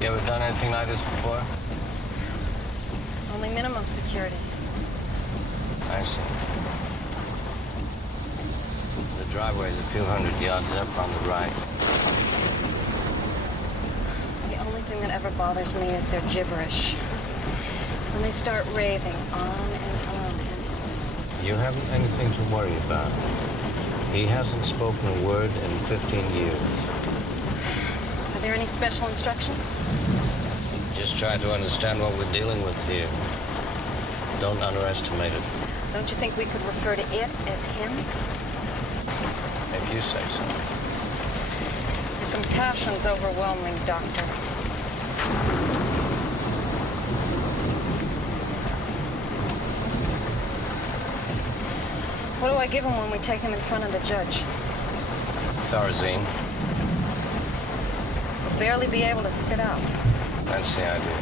You ever done anything like this before? Only minimum security. I see. The driveway's a few hundred yards up on the right. The only thing that ever bothers me is their gibberish. When they start raving on and on and on. You haven't anything to worry about. He hasn't spoken a word in 15 years. Are there any special instructions? Just try to understand what we're dealing with here. Don't underestimate it. Don't you think we could refer to it as him? If you say so. Your compassion's overwhelming, Doctor. What do I give him when we take him in front of the judge? Thorazine. He'll barely be able to sit up. That's the idea.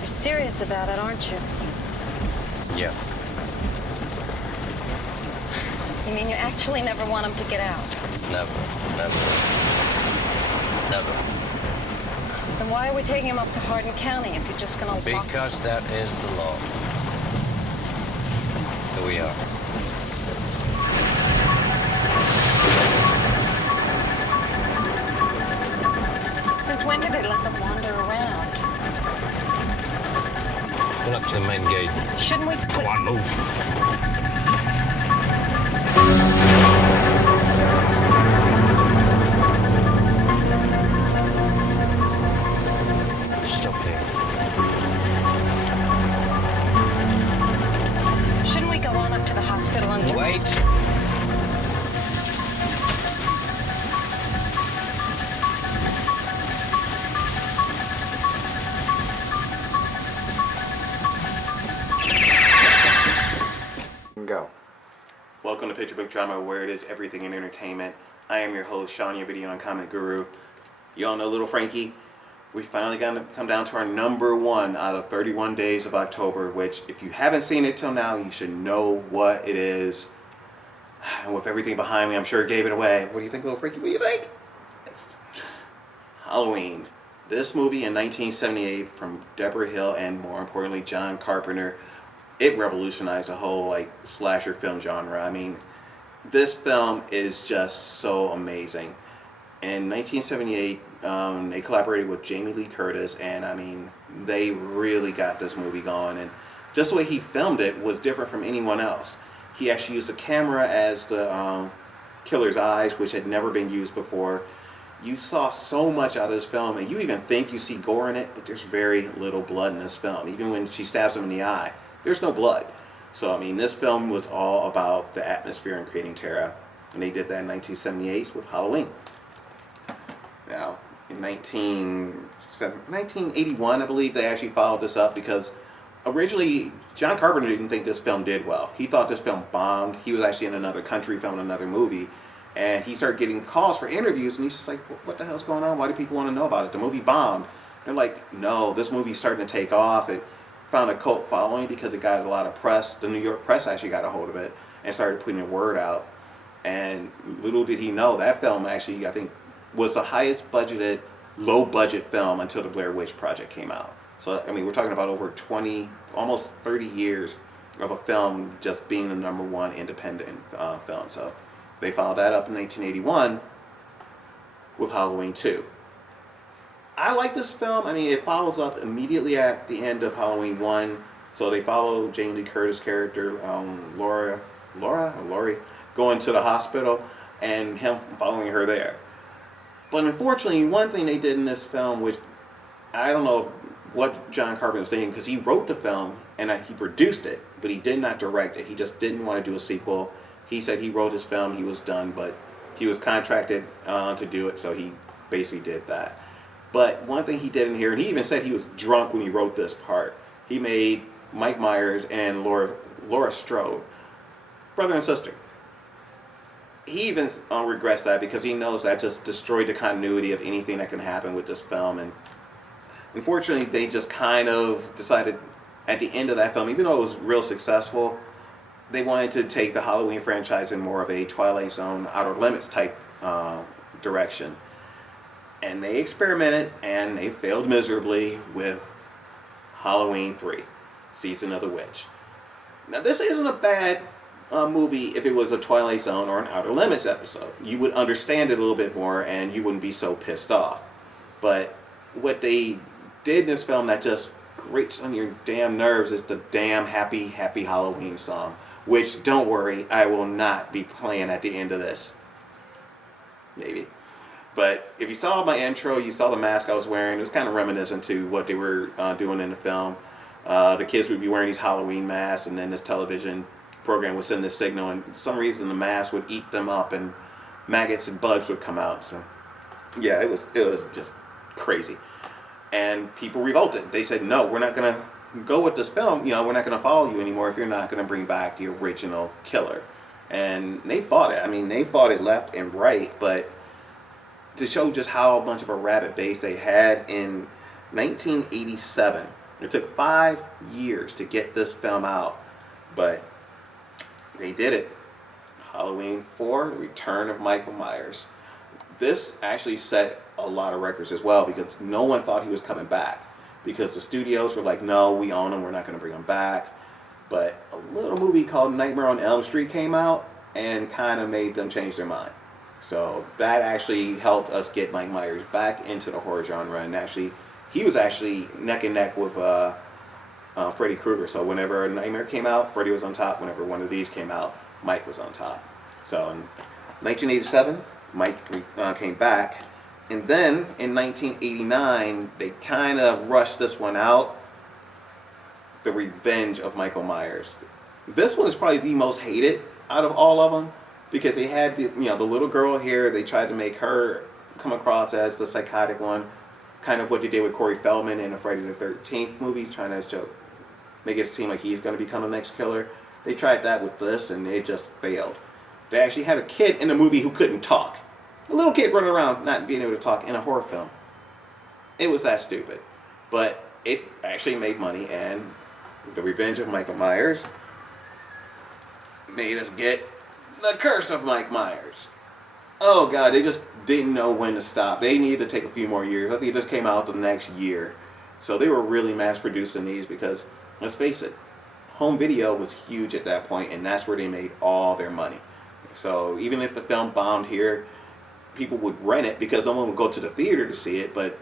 You're serious about it, aren't you? Yeah. You mean you actually never want him to get out? Never. Then why are we taking him up to Hardin County if you're just gonna lock him? Because that is the law. Here we are. Since when did they let them wander around? Pull up to the main gate. Shouldn't we Come on, move. Stop here. Shouldn't we go on up to the hospital and... Wait. Go. Welcome to Picture Book Drama, where it is everything in entertainment. I am your host, Sean, your video and comment guru. You all know Little Frankie. We finally got to come down to our number one out of 31 days of October, which if you haven't seen it till now, you should know what it is. And with everything behind me, I'm sure it gave it away. What do you think, Little Frankie? What do you think? It's Halloween. This movie in 1978 from Deborah Hill and, more importantly, John Carpenter. It revolutionized the whole slasher film genre. I mean, this film is just so amazing. In 1978, they collaborated with Jamie Lee Curtis, and I mean, they really got this movie going. And just the way he filmed it was different from anyone else. He actually used a camera as the killer's eyes, which had never been used before. You saw so much out of this film, and you even think you see gore in it, but there's very little blood in this film. Even when she stabs him in the eye, there's no blood. So, I mean, this film was all about the atmosphere and creating terror. And they did that in 1978 with Halloween. Now, in 1981, I believe, they actually followed this up because originally, John Carpenter didn't think this film did well. He thought this film bombed. He was actually in another country filming another movie. And he started getting calls for interviews, and he's just like, what the hell's going on? Why do people want to know about it? The movie bombed. They're like, no, this movie's starting to take off. It found a cult following because it got a lot of press. The New York press actually got a hold of it and started putting the word out. And little did he know, that film actually, I think, was the highest budgeted, low budget film until the Blair Witch Project came out. So, I mean, we're talking about over 20, almost 30 years of a film just being the number one independent film. So they followed that up in 1981 with Halloween 2. I like this film. I mean, it follows up immediately at the end of Halloween 1. So they follow Jamie Lee Curtis' character, Laurie, going to the hospital and him following her there. But unfortunately, one thing they did in this film, which I don't know what John Carpenter was thinking, because he wrote the film and he produced it, but he did not direct it. He just didn't want to do a sequel. He said he wrote his film, he was done, but he was contracted to do it, so he basically did that. But one thing he did in here, and he even said he was drunk when he wrote this part, he made Mike Myers and Laura Strode brother and sister. He even regrets that because he knows that just destroyed the continuity of anything that can happen with this film. And unfortunately, they just kind of decided at the end of that film, even though it was real successful, they wanted to take the Halloween franchise in more of a Twilight Zone, Outer Limits type direction. And they experimented, and they failed miserably with Halloween 3, Season of the Witch. Now, this isn't a bad movie if it was a Twilight Zone or an Outer Limits episode. You would understand it a little bit more, and you wouldn't be so pissed off. But what they did in this film that just grates on your damn nerves is the damn Happy Happy Halloween song. Which, don't worry, I will not be playing at the end of this. Maybe. But if you saw my intro, you saw the mask I was wearing. It was kind of reminiscent to what they were doing in the film. The kids would be wearing these Halloween masks, and then this television program would send this signal, and for some reason the mask would eat them up, and maggots and bugs would come out. So, yeah, it was just crazy. And people revolted. They said, no, we're not going to go with this film. You know, we're not going to follow you anymore if you're not going to bring back the original killer. And they fought it. I mean, they fought it left and right, but to show just how much of a rabid base they had in 1987. It took 5 years to get this film out, but they did it. Halloween 4, The Return of Michael Myers. This actually set a lot of records as well because no one thought he was coming back. Because the studios were like, no, we own him, we're not going to bring him back. But a little movie called Nightmare on Elm Street came out and kind of made them change their mind. So that actually helped us get Mike Myers back into the horror genre. And actually, he was actually neck and neck with Freddy Krueger. So whenever Nightmare came out, Freddy was on top. Whenever one of these came out, Mike was on top. So in 1987, Mike came back. And then in 1989, they kind of rushed this one out. The Revenge of Michael Myers. This one is probably the most hated out of all of them because they had the little girl here. They tried to make her come across as the psychotic one, kind of what they did with Corey Feldman in the Friday the 13th movies, trying to make it seem like he's going to become the next killer. They tried that with this, and it just failed. They actually had a kid in the movie who couldn't talk. A little kid running around not being able to talk in a horror film. It was that stupid. But it actually made money, and The Revenge of Michael Myers made us get The Curse of Mike Myers. Oh God, they just didn't know when to stop. They needed to take a few more years. I think it just came out the next year. So they were really mass producing these because, let's face it, home video was huge at that point, and that's where they made all their money. So even if the film bombed here, people would rent it because no one would go to the theater to see it. But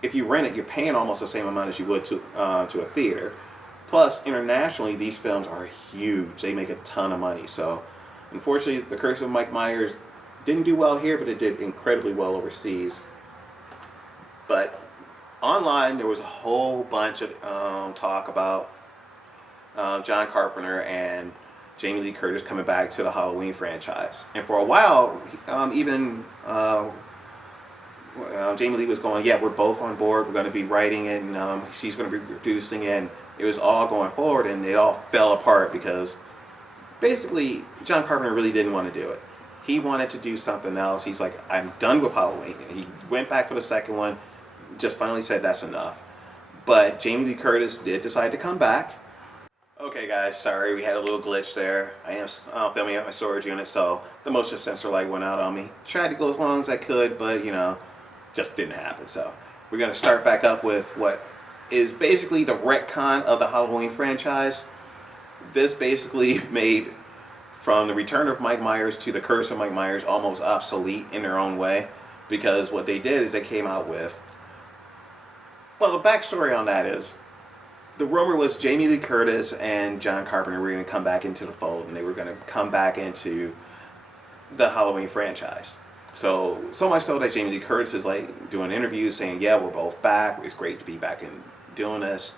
if you rent it, you're paying almost the same amount as you would to a theater. Plus, internationally, these films are huge. They make a ton of money. So, unfortunately, The Curse of Mike Myers didn't do well here, but it did incredibly well overseas. But online, there was a whole bunch of talk about John Carpenter and Jamie Lee Curtis coming back to the Halloween franchise. And for a while, even Jamie Lee was going, yeah, we're both on board. We're going to be writing it, and she's going to be producing it. And it was all going forward, and it all fell apart because basically John Carpenter really didn't want to do it. He wanted to do something else. He's like, I'm done with Halloween. And he went back for the second one, just finally said that's enough. But Jamie Lee Curtis did decide to come back. Okay guys, sorry, we had a little glitch there. I am filming at my storage unit, so the motion sensor light went out on me. Tried to go as long as I could, but just didn't happen. So we're going to start back up with what is basically the retcon of the Halloween franchise. This basically made from The Return of Mike Myers to The Curse of Mike Myers almost obsolete in their own way, because what they did is they came out with, well, the backstory on that is, the rumor was Jamie Lee Curtis and John Carpenter were going to come back into the fold, and they were going to come back into the Halloween franchise. So much so that Jamie Lee Curtis is like doing interviews saying, yeah, we're both back. It's great to be back in doing this.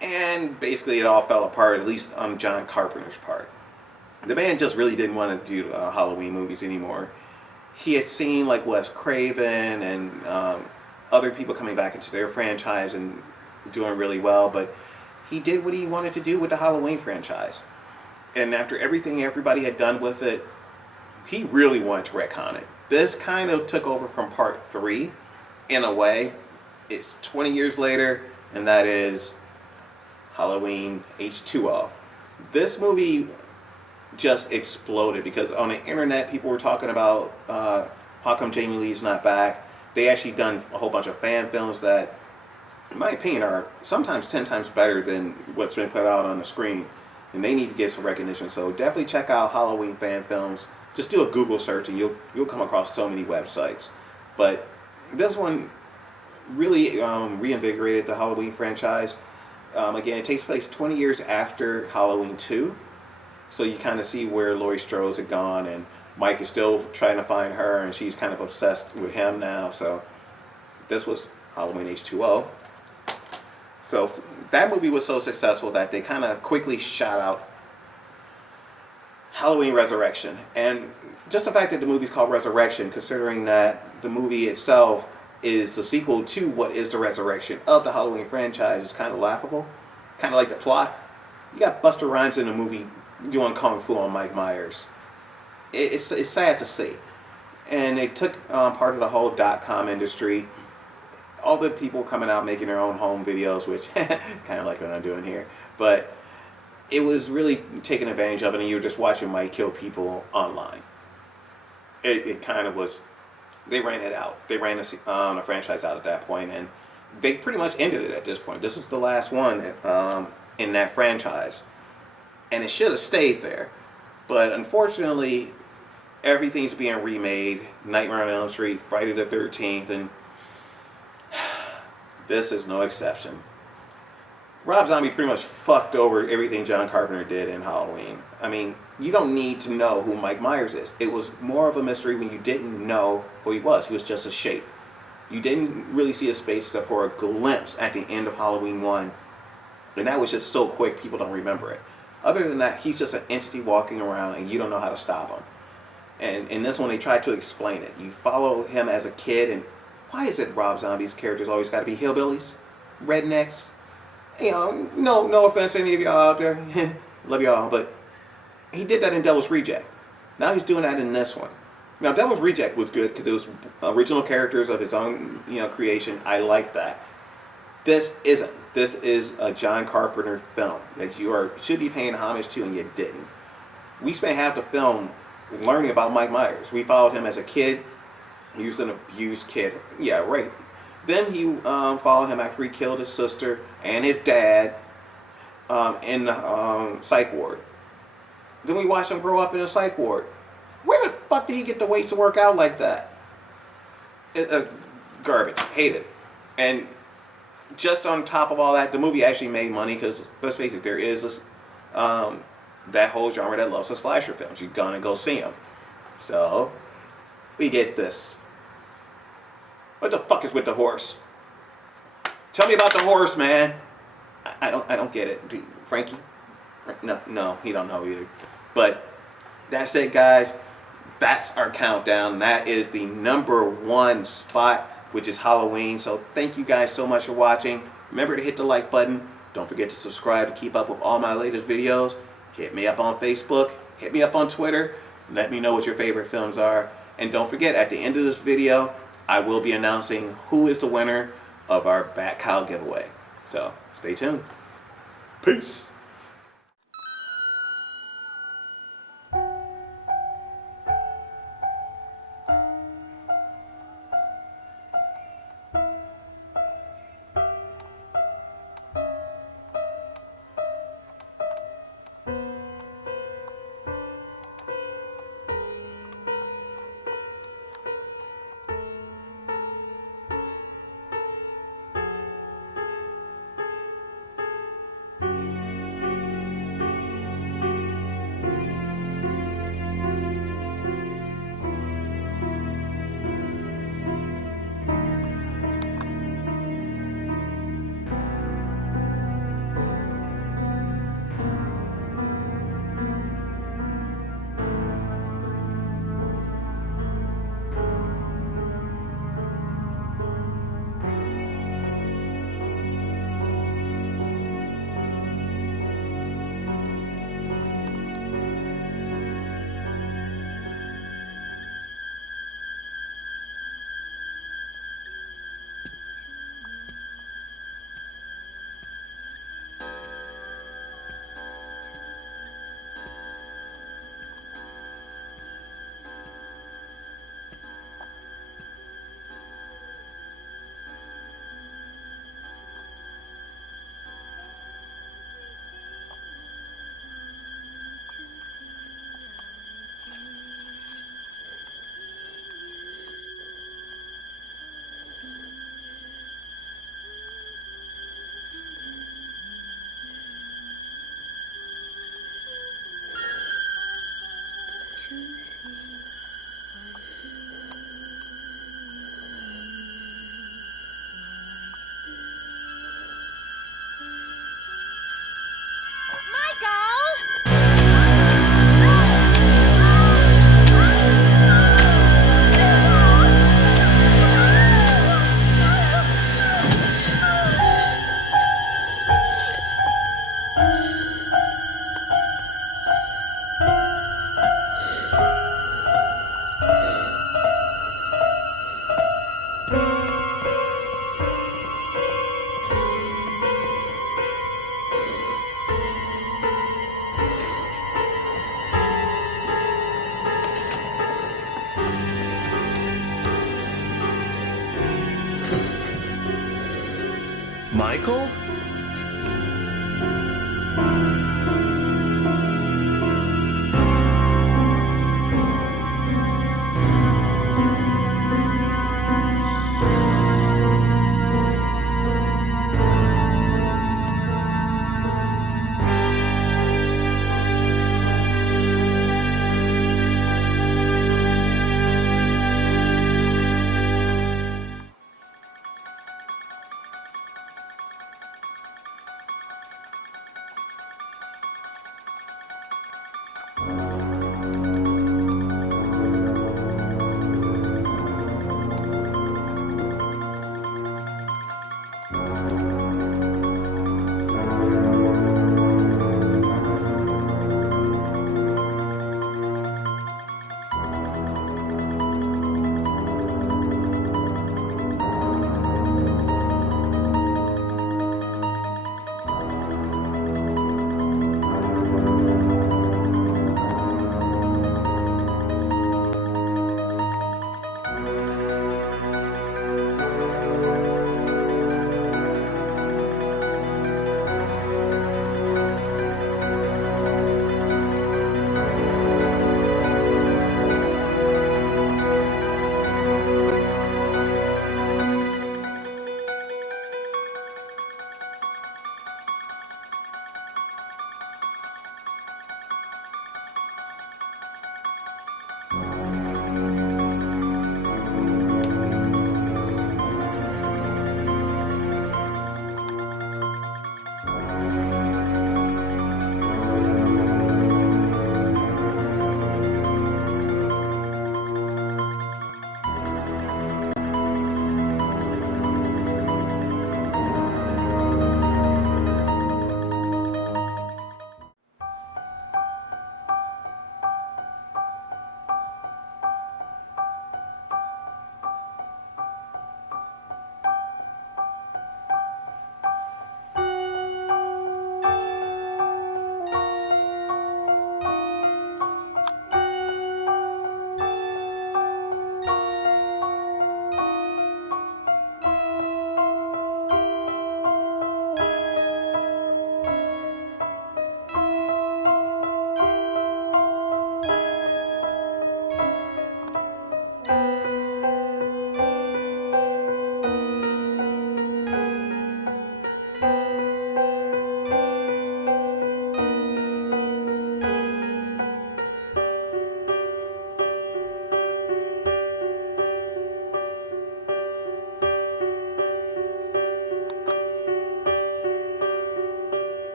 And basically it all fell apart, at least on John Carpenter's part. The man just really didn't want to do Halloween movies anymore. He had seen like Wes Craven and other people coming back into their franchise and doing really well, but he did what he wanted to do with the Halloween franchise. And after everything everybody had done with it, he really wanted to retcon it. This kind of took over from part 3 in a way. It's 20 years later, and that is Halloween H2O. This movie just exploded because on the internet people were talking about how come Jamie Lee's not back. They actually done a whole bunch of fan films that, in my opinion, are sometimes 10 times better than what's been put out on the screen. And they need to get some recognition. So definitely check out Halloween fan films. Just do a Google search and you'll come across so many websites. But this one really reinvigorated the Halloween franchise. Again, it takes place 20 years after Halloween 2. So you kind of see where Laurie Strode had gone, and Mike is still trying to find her, and she's kind of obsessed with him now. So this was Halloween H2O. So that movie was so successful that they kind of quickly shot out Halloween Resurrection. And just the fact that the movie's called Resurrection, considering that the movie itself is the sequel to what is the resurrection of the Halloween franchise, is kind of laughable. Kind of like the plot. You got Busta Rhymes in the movie doing Kung Fu on Mike Myers. It's sad to see. And they took part of the whole .com industry. All the people coming out making their own home videos, which kind of like what I'm doing here. But it was really taking advantage of it, and you were just watching Mike kill people online. It kind of was. They ran it out. They ran the franchise out at that point, and they pretty much ended it at this point. This was the last one in that franchise, and it should have stayed there. But unfortunately, everything's being remade. Nightmare on Elm Street, Friday the 13th, and this is no exception. Rob Zombie pretty much fucked over everything John Carpenter did in Halloween. I mean, you don't need to know who Mike Myers is. It was more of a mystery when you didn't know who he was. He was just a shape. You didn't really see his face except for a glimpse at the end of Halloween 1. And that was just so quick, people don't remember it. Other than that, he's just an entity walking around and you don't know how to stop him. And in this one, they tried to explain it. You follow him as a kid, and why is it Rob Zombie's characters always got to be hillbillies? Rednecks? You know, no offense to any of y'all out there. Love y'all, but he did that in Devil's Reject. Now he's doing that in this one. Now, Devil's Reject was good because it was original characters of his own, creation. I like that. This isn't. This is a John Carpenter film that you should be paying homage to, and you didn't. We spent half the film learning about Mike Myers. We followed him as a kid. He was an abused kid. Yeah, right. Then he followed him after he killed his sister and his dad in the psych ward. Then we watched him grow up in a psych ward. Where the fuck did he get the weight to work out like that? Garbage. Hate it. And just on top of all that, the movie actually made money because, let's face it, there is this, that whole genre that loves the slasher films. You're gonna go see them. So, we get this. What the fuck is with the horse? Tell me about the horse, man. I don't get it. Frankie? No, he don't know either. But that's it, guys. That's our countdown. That is the #1 spot, which is Halloween. So thank you guys so much for watching. Remember to hit the like button. Don't forget to subscribe to keep up with all my latest videos. Hit me up on Facebook. Hit me up on Twitter. Let me know what your favorite films are. And don't forget, at the end of this video, I will be announcing who is the winner of our Bat Cow giveaway. So stay tuned. Peace. Michael?